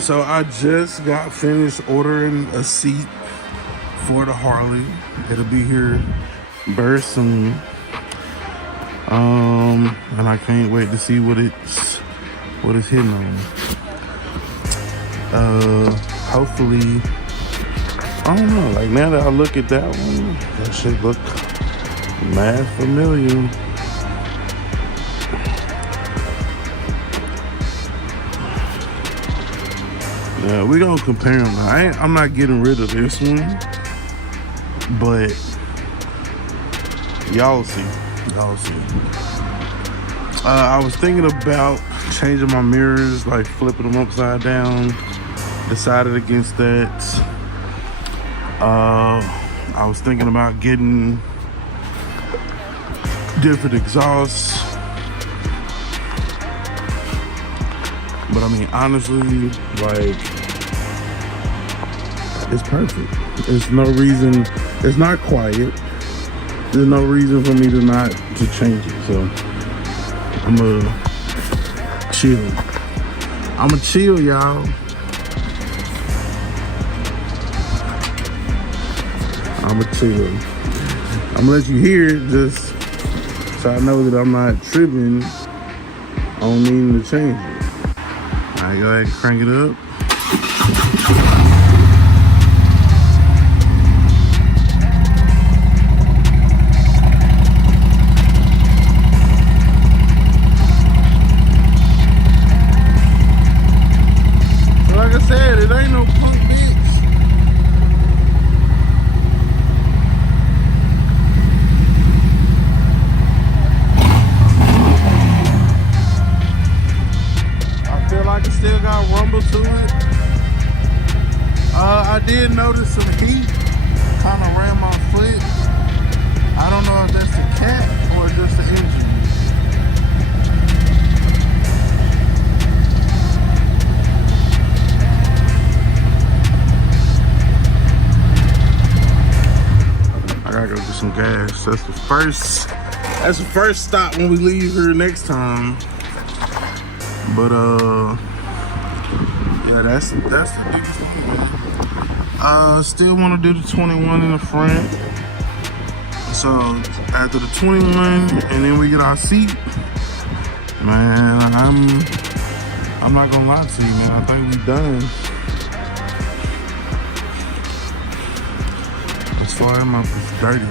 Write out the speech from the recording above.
So I just got finished ordering a seat for the Harley. It'll be here very soon. And I can't wait to see what it's hitting on. Hopefully, I don't know, like now that I look at that one, that shit look mad familiar. Yeah, we gonna compare them. I'm not getting rid of this one, but y'all see. I was thinking about changing my mirrors, like flipping them upside down. Decided against that. I was thinking about getting different exhausts. But I mean, honestly, like, it's perfect. There's no reason, it's not quiet. There's no reason for me to change it. So I'm gonna chill. Y'all. I'm gonna let you hear it just so I know that I'm not tripping on needing to change it. All right, go ahead and crank it up. So like I said, it ain't no punk bitch. Still got rumble to it. I did notice some heat kind of ran my foot. I don't know if that's the cat or just the engine. I gotta go get some gas. That's the first stop when we leave here next time. But yeah, that's the biggest thing, man. Still want to do the 21 in the front. So after the 21, and then we get our seat, man, I'm not gonna lie to you, man. I think we done. As far as my dirty.